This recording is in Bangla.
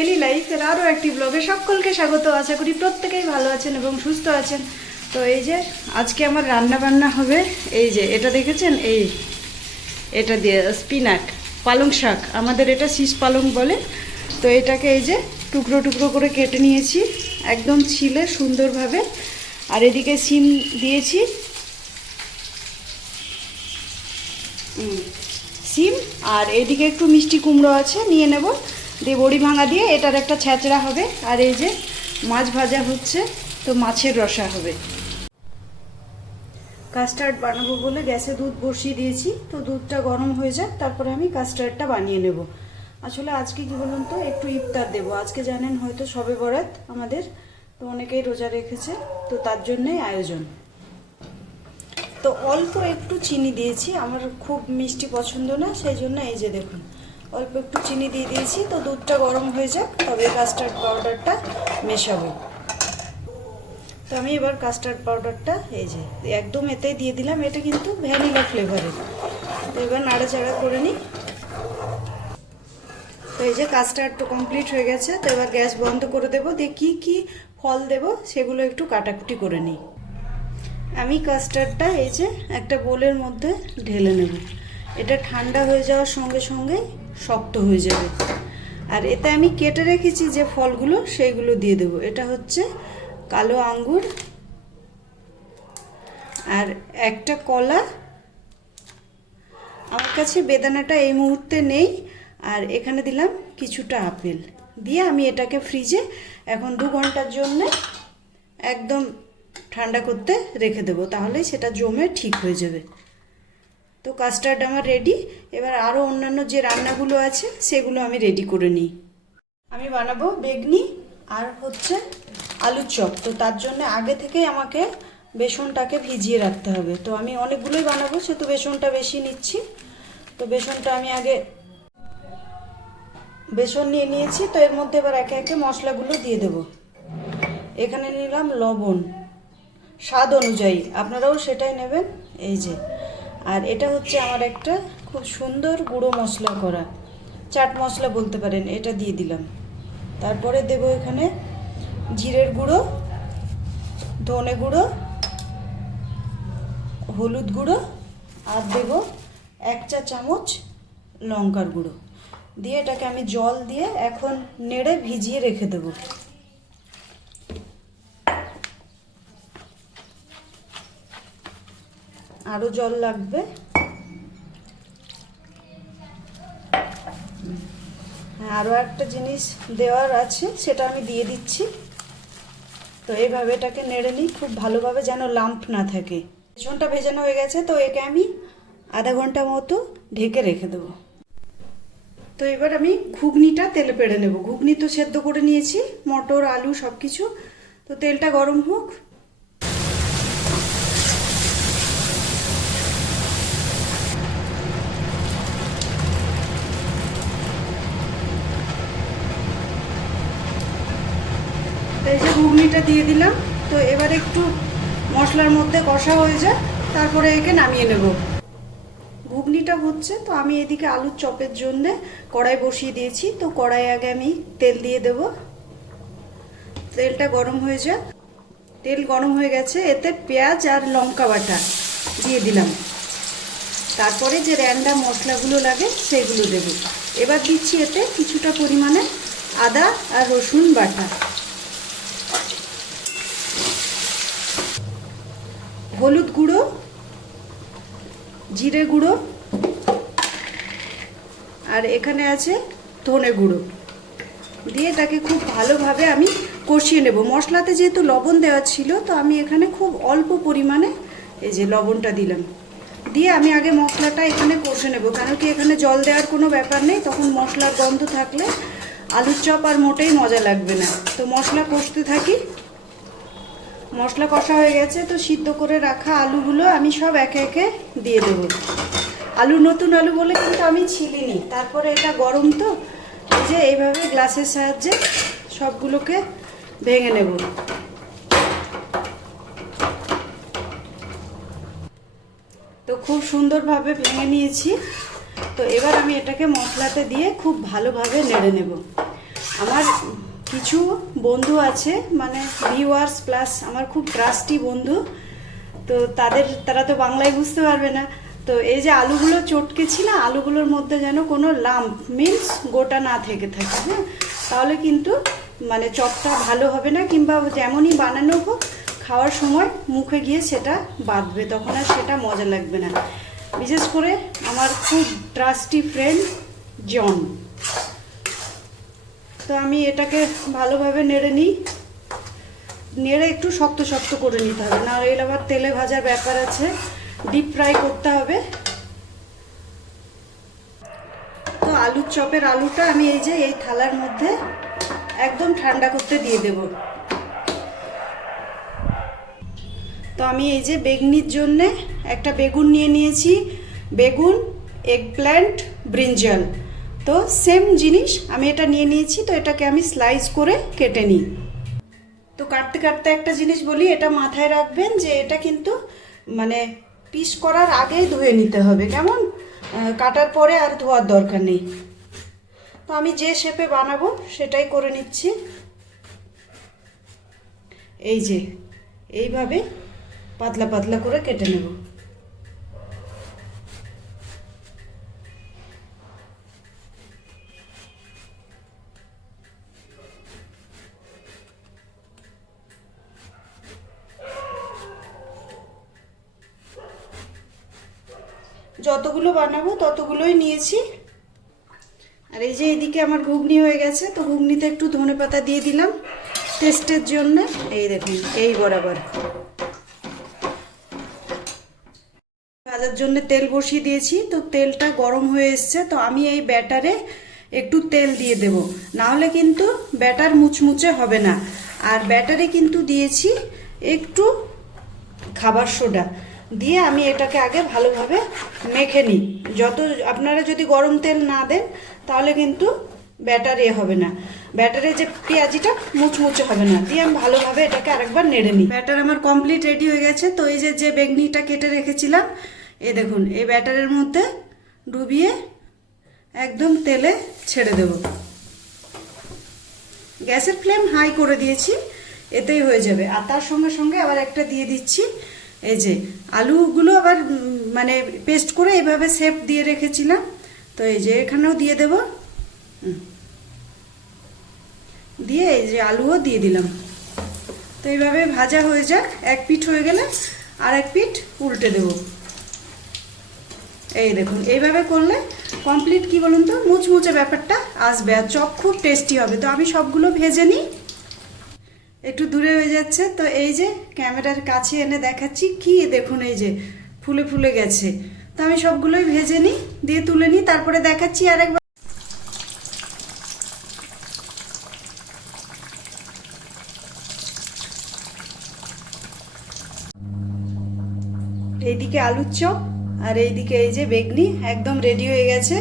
ডেলি লাইফের আরও একটি ব্লগে সকলকে স্বাগত। আশা করি প্রত্যেকেই ভালো আছেন এবং সুস্থ আছেন। তো এই যে, আজকে আমার রান্না বান্না হবে। এই যে, এটা দেখেছেন? এই, এটা দিয়ে স্পিনাট পালং শাক। আমাদের এটা শীষ পালং বলে। তো এটাকে এই যে, টুকরো টুকরো করে কেটে নিয়েছি। একদম ছিলে সুন্দরভাবে। আর এদিকে সিম দিয়েছি। সিম আর এদিকে একটু মিষ্টি কুমড়ো আছে, নিয়ে নেব। দিয়ে বড়ি ভাঙা দিয়ে এটার একটা ছ্যাঁচড়া হবে। আর এই যে মাছ ভাজা হচ্ছে, তো মাছের রসা হবে। কাস্টার্ড বানাবো বলে গ্যাসে দুধ বসিয়ে দিয়েছি, তো দুধটা গরম হয়ে যাক, তারপরে আমি কাস্টার্ডটা বানিয়ে নেব। আসলে আজকে কি বলুন তো, একটু ইফতার দেব। আজকে জানেন হয়তো সবে বরাত আমাদের, তো অনেকেই রোজা রেখেছে, তো তার জন্যই আয়োজন। তো অল্প একটু চিনি দিয়েছি, আমার খুব মিষ্টি পছন্দ না, সেই জন্য এই যে দেখুন। অল্প একটু চিনি দিয়ে দিয়েছি, তো দুধটা গরম হয়ে যাক, তবে কাস্টার্ড পাউডারটা মেশাবো। তো আমি এবার কাস্টার্ড পাউডারটা এই যে, একদম এতেই দিয়ে দিলাম, এটা কিন্তু ভ্যানিলা ফ্লেভারের তো এবার নাড়াচাড়া করে নিই। তো এই যে কাস্টার্ড তো কমপ্লিট হয়ে গেছে, তো এবার গ্যাস বন্ধ করে দেবো, দিয়ে কী কী ফল দেব সেগুলো একটু কাটাকুটি করে নিই। আমি কাস্টার্ডটা এই যে একটা বোলের মধ্যে ঢেলে নেব। এটা ঠান্ডা হয়ে যাওয়ার সঙ্গে সঙ্গে শক্ত হয়ে যাবে। আর এতে আমি কেটে রেখেছি যে ফলগুলো, সেইগুলো দিয়ে দেবো। এটা হচ্ছে কালো আঙ্গুর আর একটা কলা। আমার কাছে বেদানাটা এই মুহূর্তে নেই, আর এখানে দিলাম কিছুটা আপেল। দিয়ে আমি এটাকে ফ্রিজে এখন দু ঘণ্টার জন্যে একদম ঠান্ডা করতে রেখে দেবো। তাহলেই সেটা জমে ঠিক হয়ে যাবে। তো কাস্টার্ড আমার রেডি এবার আরও অন্যান্য যে রান্নাগুলো আছে, সেগুলো আমি রেডি করে নিই। আমি বানাবো বেগনি আর হচ্ছে আলুর চপ। তো তার জন্য আগে থেকেই আমাকে বেসনটাকে ভিজিয়ে রাখতে হবে। তো আমি অনেকগুলোই বানাবো, সেহেতু বেসনটা বেশি নিচ্ছি। তো বেসনটা আমি আগে বেসন নিয়ে নিয়েছি, তো এর মধ্যে এবার একে একে মশলাগুলো দিয়ে দেব। এখানে নিলাম লবণ। স্বাদ অনুযায়ী, আপনারাও সেটাই নেবেন। এই যে আর এটা হচ্ছে আমার একটা খুব সুন্দর গুঁড়ো মশলা করা। চাট মশলা বলতে পারেন, এটা দিয়ে দিলাম। তারপরে দেব এখানে জিরের গুঁড়ো, ধনে গুঁড়ো, হলুদ গুঁড়ো, আর দেব এক চা চামচ লঙ্কার গুঁড়ো। দিয়ে এটাকে আমি জল দিয়ে এখন নেড়ে ভিজিয়ে রেখে দেবো। আরও জল লাগবে। হ্যাঁ আরও একটা জিনিস দেওয়ার আছে, সেটা আমি দিয়ে দিচ্ছি। তো এইভাবে এটাকে নেড়ে নিই, খুব ভালোভাবে যেন লাম্প না থাকে। বেসনটা ভেজানো হয়ে গেছে, তো একে আমি আধা ঘণ্টা মতো ঢেকে রেখে দেবো। তো এবার আমি ঘুগনিটা তেলে পেড়ে নেব। ঘুগনি তো সেদ্ধ করে নিয়েছি, মটর, আলু সব কিছু তো তেলটা গরম হোক তো এই যে ঘুগনিটা দিয়ে দিলাম। তো এবার একটু মশলার মধ্যে কষা হয়ে যায়, তারপরে একে নামিয়ে নেব। ঘুগনিটা হচ্ছে, তো আমি এদিকে আলুর চপের জন্য কড়াই বসিয়ে দিয়েছি। তো কড়াই আগে আমি তেল দিয়ে দেব। তেলটা গরম হয়ে যায় তেল গরম হয়ে গেছে, এতে পেঁয়াজ আর লঙ্কা বাটা দিয়ে দিলাম। তারপরে যে র্যান্ডা মশলাগুলো লাগে, সেগুলো দেব। এবার দিচ্ছি এতে কিছুটা পরিমাণে আদা আর রসুন বাটা। হলুদ গুঁড়ো, জিরে গুঁড়ো, আর এখানে আছে ধনে গুঁড়ো। দিয়ে তাকে খুব ভালোভাবে আমি কষিয়ে নেব। মশলাতে যেহেতু লবণ দেওয়া ছিল, তো আমি এখানে খুব অল্প পরিমাণে এই যে লবণটা দিলাম। দিয়ে আমি আগে মশলাটা এখানে কষে নেব কারণ কি এখানে জল দেওয়ার কোনো ব্যাপার নেই, তখন মশলার গন্ধ থাকলে আলুর চপ আর মোটেই মজা লাগবে না। তো মশলা কষতে থাকি। মশলা কষা হয়ে গেছে, তো সিদ্ধ করে রাখা আলুগুলো আমি সব একে একে দিয়ে দেবো। আলু নতুন আলু বলে কিন্তু আমি ছিলিনি। তারপরে এটা গরম তো যে এইভাবে গ্লাসের সাহায্যে সবগুলোকে ভেঙে নেব। তো খুব সুন্দরভাবে ভেঙে নিয়েছি। তো এবার আমি এটাকে মশলাতে দিয়ে খুব ভালোভাবে নেড়ে নেব। আমার কিছু বন্ধু আছে মানে ভিউয়ার্স প্লাস আমার খুব ট্রাস্টি বন্ধু, তো তাদের, তারা তো বাংলায় বুঝতে পারবে না। তো এই যে আলুগুলো চটকেছি না আলুগুলোর মধ্যে যেন কোনো লাম্প মিন্স গোটা না থেকে থাকে হ্যাঁ? তাহলে কিন্তু মানে চপটা ভালো হবে না, কিংবা যেমনই বানানো হোক, খাওয়ার সময় মুখে গিয়ে সেটা বাঁধবে, তখন আর সেটা মজা লাগবে না। বিশেষ করে আমার খুব ট্রাস্টি ফ্রেন্ড জন। তো আমি এটাকে ভালোভাবে নেড়ে নিই। নেড়ে একটু শক্ত শক্ত করে নিতে হবে না এর আবার তেলে ভাজার ব্যাপার আছে। ডিপ ফ্রাই করতে হবে। তো আলুর চপের আলুটা আমি এই যে এই থালার মধ্যে একদম ঠান্ডা করতে দিয়ে দেব। তো আমি এই যে বেগনির জন্যে একটা বেগুন নিয়ে নিয়েছি। বেগুন এগ প্ল্যান্ট ব্রিঞ্জাল তো সেম জিনিস, আমি এটা নিয়ে নিয়েছি, তো এটাকে আমি স্লাইস করে কেটে নিই। তো কাটতে কাটতে একটা জিনিস বলি, এটা মাথায় রাখবেন যে এটা কিন্তু মানে পিস করার আগেই ধুয়ে নিতে হবে, কেমন? কাটার পরে আর ধোয়ার দরকার নেই। তো আমি যে শেপে বানাবো, সেটাই করে নিচ্ছি। এই যে, এইভাবে পাতলা পাতলা করে কেটে নেব। যতগুলো বানাবো, ততগুলোই নিয়েছি। আর এই যে এদিকে আমার ঘুগনি হয়ে গেছে, তো ঘুগনিতে একটু ধনে পাতা দিয়ে দিলাম টেস্টের জন্য। এই দেখুন, এই বরাবর। ভাজার জন্য তেল বসিয়ে দিয়েছি, তো তেলটা গরম হয়ে এসছে, তো আমি এই ব্যাটারে একটু তেল দিয়ে দেব। না হলে কিন্তু ব্যাটার মুচমুচে হবে না। আর ব্যাটারে কিন্তু দিয়েছি একটু খাবার সোডা। দিয়ে আমি এটাকে আগে ভালোভাবে মেখে নিই। যত আপনারা যদি গরম তেল না দেন, তাহলে কিন্তু ব্যাটার এ হবে না। ব্যাটারে যে পেঁয়াজিটা মুচমুচে হবে না। দিয়ে আমি ভালোভাবে এটাকে আরেকবার নেড়ে নিই। ব্যাটার আমার কমপ্লিট রেডি হয়ে গেছে। তো এই যে যে বেগনিটা কেটে রেখেছিলাম, এ দেখুন, এই ব্যাটারের মধ্যে ডুবিয়ে একদম তেলে ছেড়ে দেব। গ্যাসের ফ্লেম হাই করে দিয়েছি, এতেই হয়ে যাবে। আর তার সঙ্গে সঙ্গে আবার একটা দিয়ে দিচ্ছি এই যে, আলুগুলো আবার মানে পেস্ট করে এইভাবে শেপ দিয়ে রেখেছিলাম। তো এই যে এখানেও দিয়ে দেব। দিয়ে এই যে আলুও দিয়ে দিলাম। তো এইভাবে ভাজা হয়ে যাক। এক পিঠ হয়ে গেলে আর এক পিঠ উল্টে দেব। এই দেখুন, এইভাবে করলে কমপ্লিট কি বলুন তো? মুচমুচে ব্যাপারটা আসবে আর চপ খুব টেস্টি হবে। তো আমি সবগুলো ভেজে নিই। একটু দূরে হয়ে যাচ্ছে, তো এই যে ক্যামেরার কাছে এনে দেখাচ্ছি, কি দেখুন এই যে, ফুলে ফুলে গেছে। তো আমি সবগুলোই ভেজে নিই, দিয়ে তুলে নিই, তারপরে দেখাচ্ছি আরেকবার। এইদিকে আলুর চপ, আর এইদিকে এই যে বেগনি, একদম রেডি হয়ে গেছে।